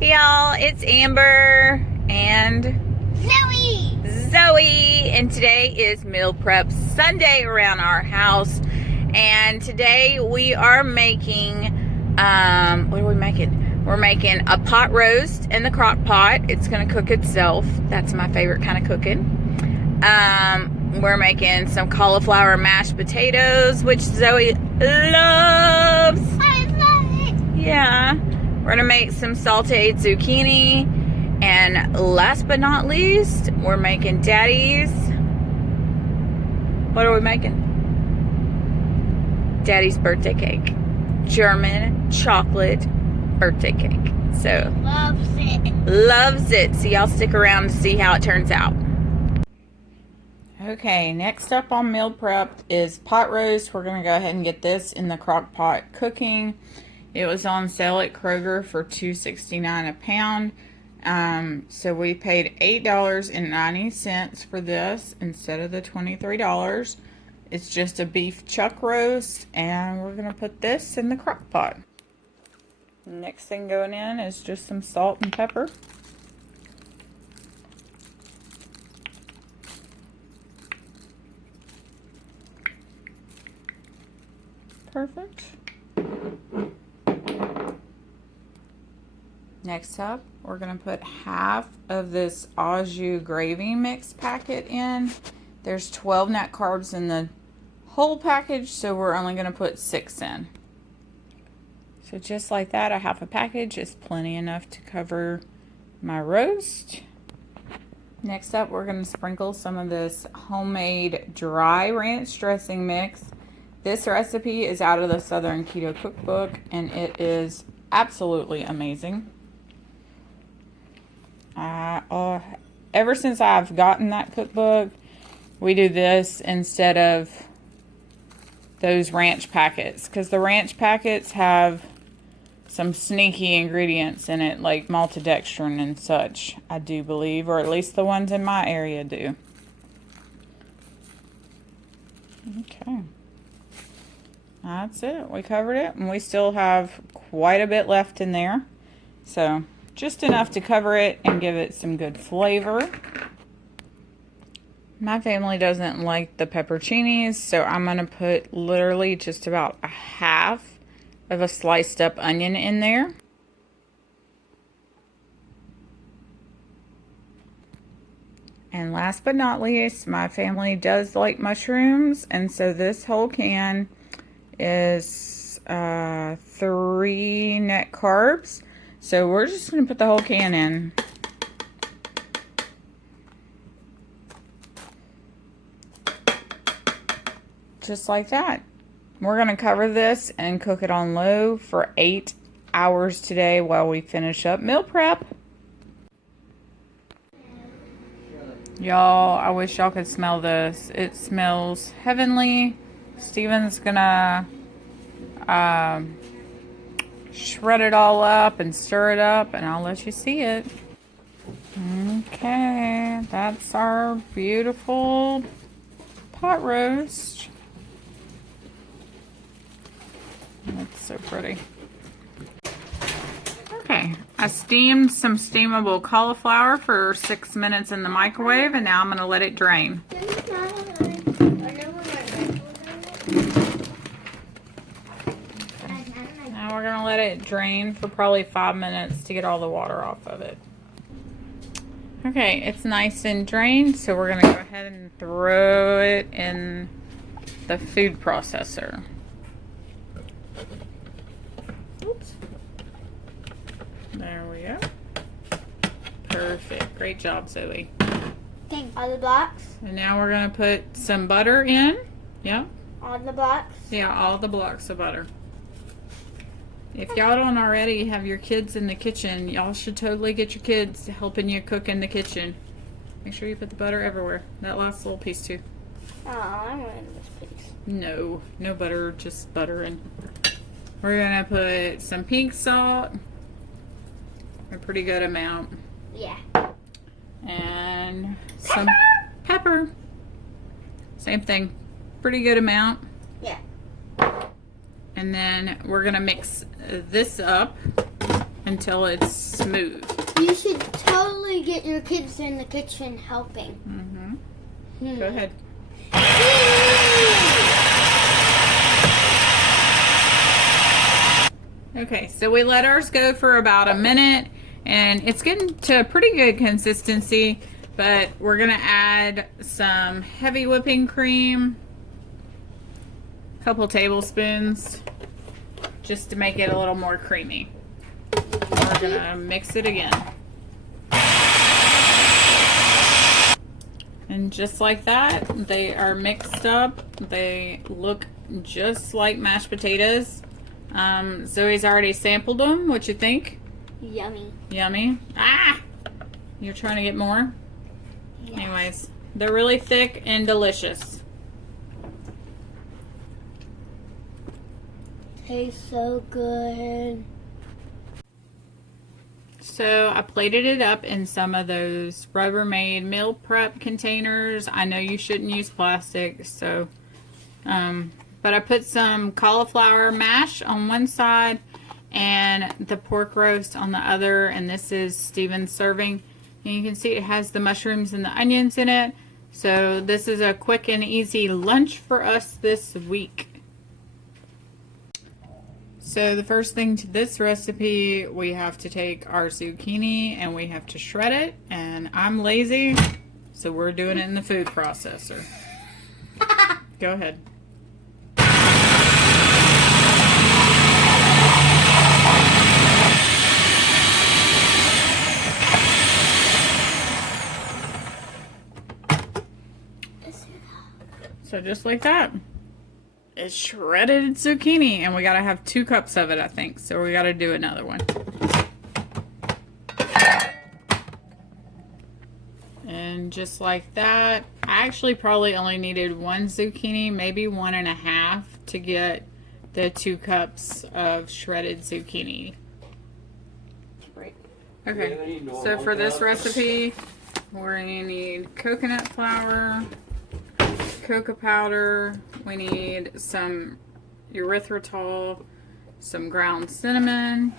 Hey y'all, it's Amber and Zoe, and today is meal prep Sunday around our house. And today we are making, what are we making? We're making a pot roast in the crock pot. It's gonna cook itself. That's my favorite kind of cooking. We're making some cauliflower mashed potatoes, which Zoe loves. I love it. Yeah. We're gonna make some sautéed zucchini. And last but not least, we're making Daddy's. What are we making? Daddy's birthday cake. German chocolate birthday cake. So, Loves it. loves it. So y'all stick around to see how it turns out. Okay, next up on meal prep is pot roast. We're gonna go ahead and get this in the crock pot cooking. It was on sale at Kroger for $2.69 a pound. So we paid $8.90 for this instead of the $23. It's just a beef chuck roast, and we're gonna put this in the crock pot. Next thing going in is just some salt and pepper. Perfect. Next up, we're going to put half of this au jus gravy mix packet in. There's 12 net carbs in the whole package, so we're only going to put 6 in. So just like that, a half a package is plenty enough to cover my roast. Next up, we're going to sprinkle some of this homemade dry ranch dressing mix. This recipe is out of the Southern Keto Cookbook, and it is absolutely amazing. Ever since I've gotten that cookbook, we do this instead of those ranch packets, because the ranch packets have some sneaky ingredients in it, like maltodextrin and such, I do believe, or at least the ones in my area do. Okay. That's it. We covered it, and we still have quite a bit left in there. So, just enough to cover it and give it some good flavor. My family doesn't like the pepperoncinis, so I'm going to put literally just about a half of a sliced up onion in there. And last but not least, my family does like mushrooms, and so this whole can is 3 net carbs. So we're just going to put the whole can in. Just like that. We're going to cover this and cook it on low for 8 hours today while we finish up meal prep. Y'all, I wish y'all could smell this. It smells heavenly. Steven's gonna shred it all up and stir it up, and I'll let you see it. Okay, that's our beautiful pot roast. That's so pretty. Okay, I steamed some steamable cauliflower for 6 minutes in the microwave, and now I'm gonna let it drain. Now we're gonna let it drain for probably 5 minutes to get all the water off of it. Okay, it's nice and drained, so we're gonna go ahead and throw it in the food processor. Oops. There we go. Perfect. Great job, Zoe. Take all the blocks. And now we're gonna put some butter in. Yep. All the blocks. Yeah, all the blocks of butter. If y'all don't already have your kids in the kitchen, y'all should totally get your kids helping you cook in the kitchen. Make sure you put the butter everywhere. That last little piece too. Oh, I wanted this piece. No butter, just butter. And we're gonna put some pink salt, a pretty good amount. Yeah. And some pepper. Same thing, pretty good amount. Yeah. And then we're gonna mix this up until it's smooth. You should totally get your kids in the kitchen helping. Go ahead. Okay, so we let ours go for about a minute, and it's getting to a pretty good consistency, but we're gonna add some heavy whipping cream, a couple tablespoons, just to make it a little more creamy. We're gonna mix it again. And just like that, they are mixed up. They look just like mashed potatoes. Zoe's already sampled them. What you think? Yummy. Yummy. Ah! You're trying to get more? Yes. Anyways, they're really thick and delicious. Tastes so good. So I plated it up in some of those Rubbermaid meal prep containers. I know you shouldn't use plastic, so but I put some cauliflower mash on one side and the pork roast on the other, and this is Steven's serving. And you can see it has the mushrooms and the onions in it. So this is a quick and easy lunch for us this week. So the first thing to this recipe, we have to take our zucchini and we have to shred it, and I'm lazy, so we're doing it in the food processor. Go ahead. So just like that. It's shredded zucchini, and we gotta have 2 cups of it, I think. So we gotta do another one. And just like that, I actually probably only needed 1 zucchini, maybe 1.5 to get the 2 cups of shredded zucchini. Okay, so for this recipe, we're gonna need coconut flour, cocoa powder, we need some erythritol, some ground cinnamon,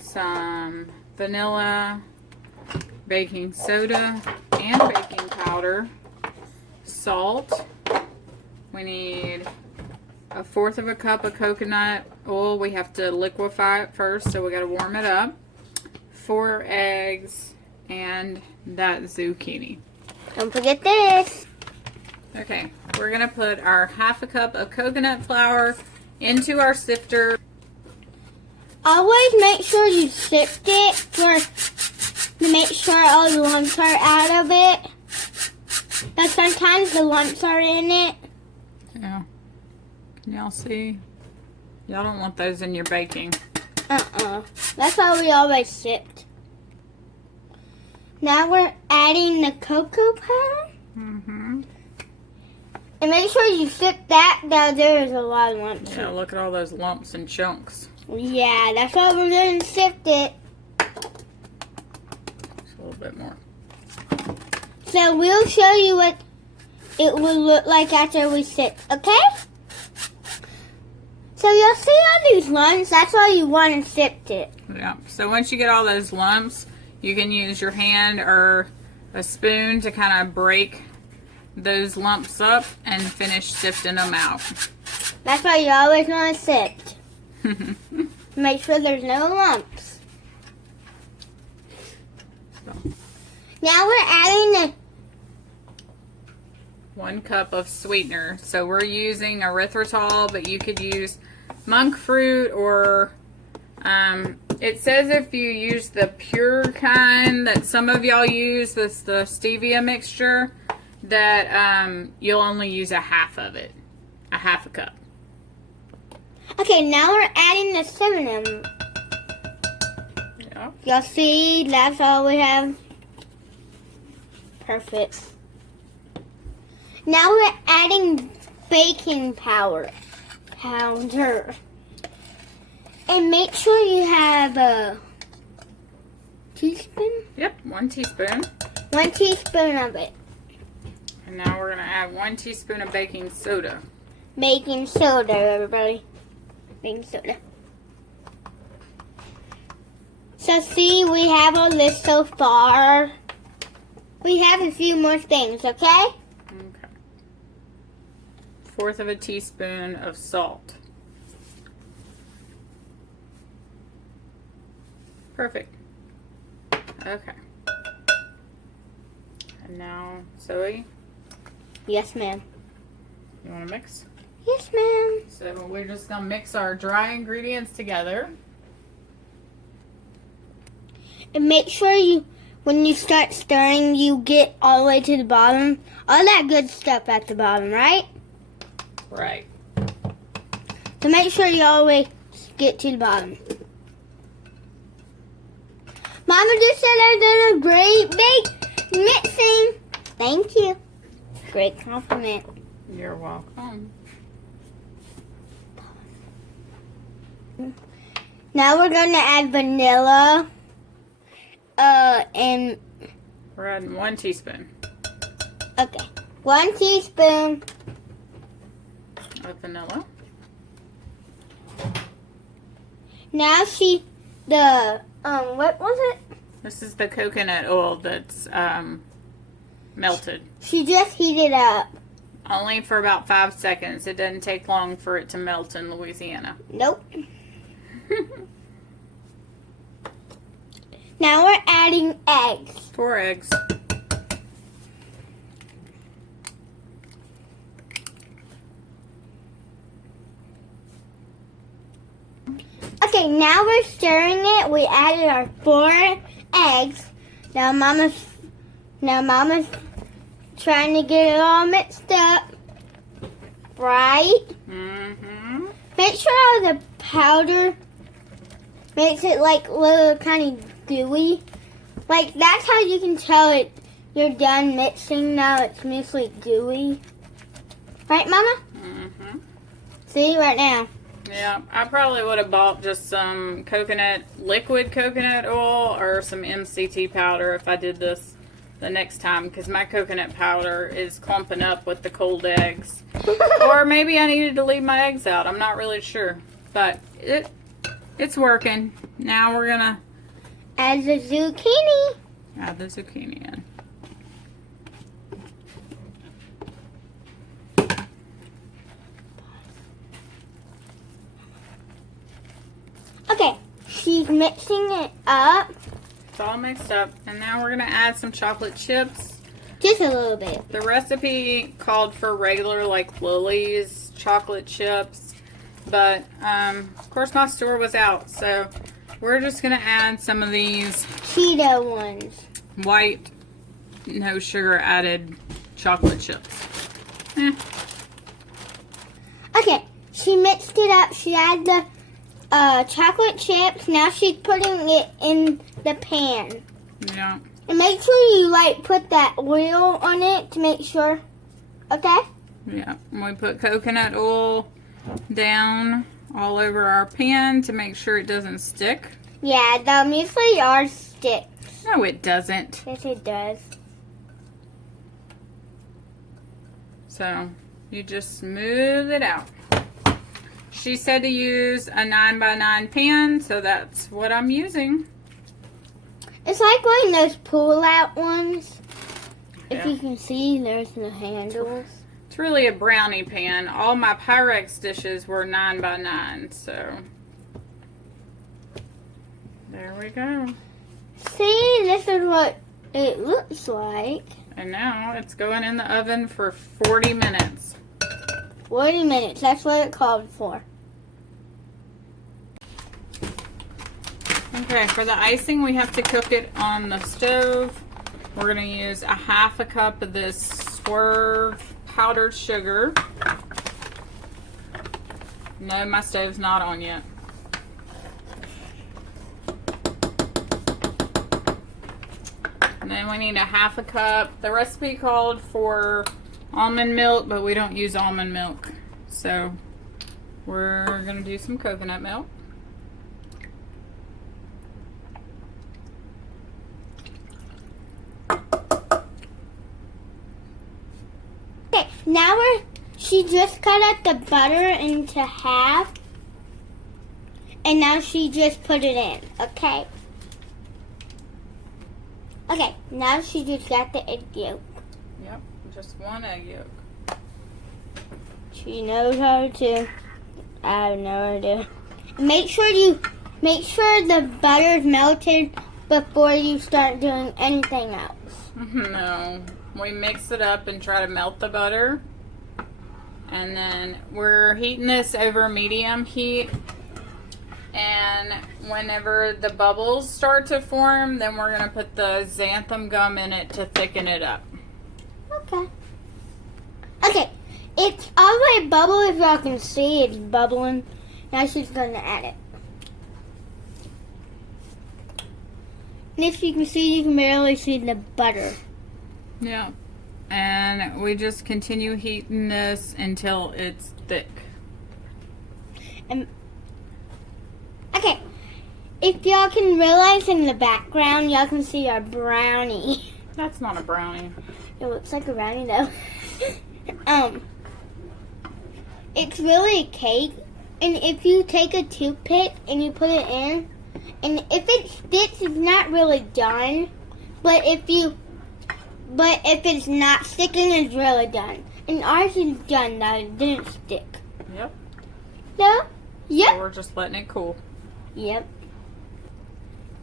some vanilla, baking soda and baking powder, salt. We need 1/4 cup of coconut oil. We have to liquefy it first, so we got to warm it up. 4 eggs and that zucchini. Don't forget this. Okay, we're gonna put our 1/2 cup of coconut flour into our sifter. Always make sure you sift it to make sure all the lumps are out of it. But sometimes the lumps are in it. Yeah. Can y'all see? Y'all don't want those in your baking. That's why we always sift. Now we're adding the cocoa powder. And make sure you sift that. Now there is a lot of lumps. Yeah, look at all those lumps and chunks. Yeah, that's why we're going to sift it. Just a little bit more. So we'll show you what it will look like after we sift, okay? So you'll see all these lumps. That's why you want to sift it. Yeah. So once you get all those lumps, you can use your hand or a spoon to kind of break those lumps up and finish sifting them out. That's why you always want to sift. Make sure there's no lumps. So, now we're adding the 1 cup of sweetener. So we're using erythritol, but you could use monk fruit or it says if you use the pure kind that some of y'all use, that's the stevia mixture, that you'll only use 1/2 of it. 1/2 cup. Okay, now we're adding the cinnamon. Yeah. Y'all see, that's all we have. Perfect. Now we're adding baking powder. And make sure you have a teaspoon? Yep, 1 teaspoon. 1 teaspoon of it. And now we're going to add 1 teaspoon of baking soda. Baking soda, everybody. Baking soda. So see, we have a list so far. We have a few more things, okay? Okay. 1/4 of a teaspoon of salt. Perfect. Okay. And now, Zoe, Yes, ma'am. you want to mix? Yes, ma'am. So we're just going to mix our dry ingredients together. And make sure you, when you start stirring, you get all the way to the bottom. All that good stuff at the bottom, right? Right. So make sure you always get to the bottom. Mama just said I've done a great big mixing. Thank you. Great compliment. You're welcome. Now we're going to add vanilla. And We're adding 1 teaspoon okay, 1 teaspoon. of vanilla. Now what was it? This is the coconut oil that's melted. She just heated up. Only for about 5 seconds. It doesn't take long for it to melt in Louisiana. Nope. Now we're adding eggs. 4 eggs. Okay, now we're stirring it. We added our 4 eggs. Now Mama's trying to get it all mixed up. Right? Mm-hmm. Make sure all the powder makes it like little kind of gooey. Like that's how you can tell you're done mixing. Now it's mostly gooey. Right, Mama? Mm-hmm. See right now. Yeah, I probably would have bought just some liquid coconut oil or some MCT powder if I did this the next time, because my coconut powder is clumping up with the cold eggs. Or maybe I needed to leave my eggs out. I'm not really sure. But it's working. Now we're going to add the zucchini. Add the zucchini in. Okay, she's mixing it up. It's all mixed up. And now we're going to add some chocolate chips. Just a little bit. The recipe called for regular, like Lily's chocolate chips. But, of course, my store was out. So we're just going to add some of these Keto ones. White, no sugar added chocolate chips. Okay, she mixed it up. She added the chocolate chips. Now she's putting it in the pan. Yeah. And make sure you put that oil on it to make sure. Okay? Yeah. And we put coconut oil down all over our pan to make sure it doesn't stick. Yeah, the usually are sticks. No, it doesn't. Yes, it does. So you just smooth it out. She said to use a 9x9 pan, so that's what I'm using. It's like one of those pull-out ones. If Yeah. you can see, there's the handles. It's really a brownie pan. All my Pyrex dishes were 9x9, so there we go. See, this is what it looks like. And now it's going in the oven for 40 minutes. 40 minutes, that's what it called for. Okay, for the icing, we have to cook it on the stove. We're going to use a 1/2 cup of this Swerve powdered sugar. No, my stove's not on yet. And then we need a 1/2 cup. The recipe called for almond milk, but we don't use almond milk. So we're going to do some coconut milk. Okay, now she just cut up the butter into half. And now she just put it in, okay? Okay, now she just got the egg yolk. Yep, just one egg yolk. She knows how to. I have no idea. Make sure the butter's melted before you start doing anything else. No, we mix it up and try to melt the butter. And then we're heating this over medium heat. And whenever the bubbles start to form, then we're going to put the xanthan gum in it to thicken it up. Okay. Okay, it's already bubbling. If y'all can see, it's bubbling. Now she's going to add it. And if you can see, you can barely see the butter. Yeah. And we just continue heating this until it's thick. And okay, if y'all can realize in the background, y'all can see our brownie. That's not a brownie. It looks like a brownie though. It's really a cake, and if you take a toothpick and you put it in, and if it sticks, it's not really done. But if it's not sticking, it's really done. And ours is done now. It didn't stick. Yep. No? Yep. So we're just letting it cool. Yep.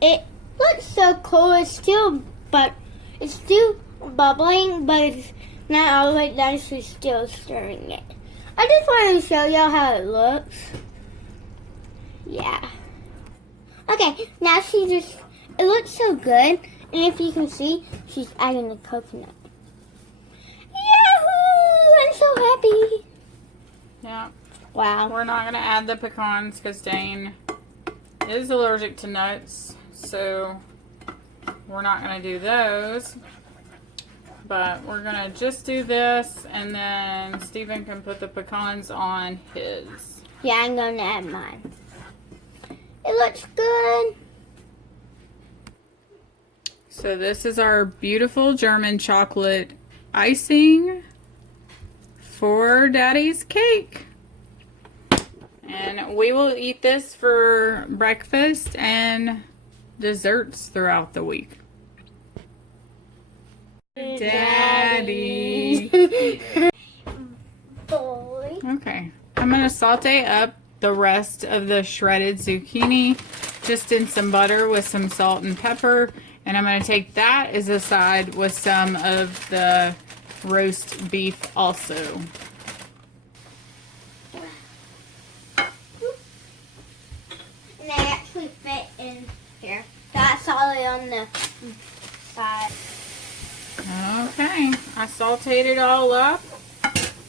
It looks so cool. It's still bubbling, but it's not all the way done. She's still stirring it. I just wanted to show y'all how it looks. Yeah. Okay, now it looks so good. And if you can see, she's adding the coconut. Yahoo! I'm so happy. Yeah. Wow. We're not going to add the pecans because Dane is allergic to nuts. So we're not going to do those. But we're going to just do this, and then Stephen can put the pecans on his. Yeah, I'm going to add mine. It looks good. So this is our beautiful German chocolate icing for Daddy's cake. And we will eat this for breakfast and desserts throughout the week. Daddy. Boy. Okay, I'm going to saute up the rest of the shredded zucchini just in some butter with some salt and pepper. And I'm going to take that as a side with some of the roast beef also. And they actually fit in here. That's all on the side. Okay, I sauteed it all up,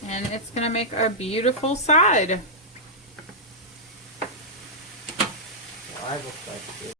and it's going to make a beautiful side. I look like this.